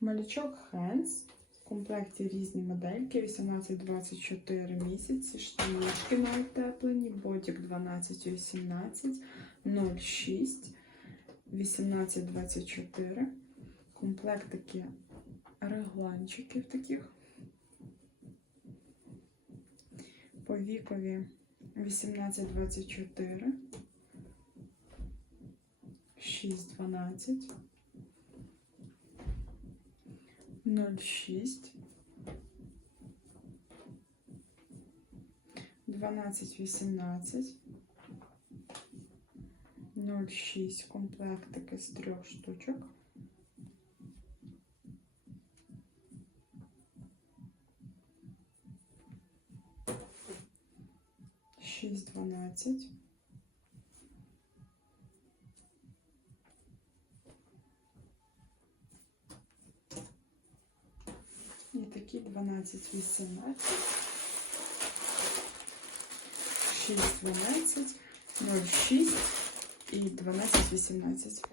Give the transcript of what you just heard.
Малючок Hands. В комплекті різні модельки. 18-24 місяці. Штанішки на утепленні. Ботик 12-18. 06. 18-24. Комплектики регланчиків таких. По вікові 18-24. 6-12. 06. 12-18. 06 комплектики з трьох штучок. Шість дванадцять. Такі 12 18. 6 12 06 і 12 18.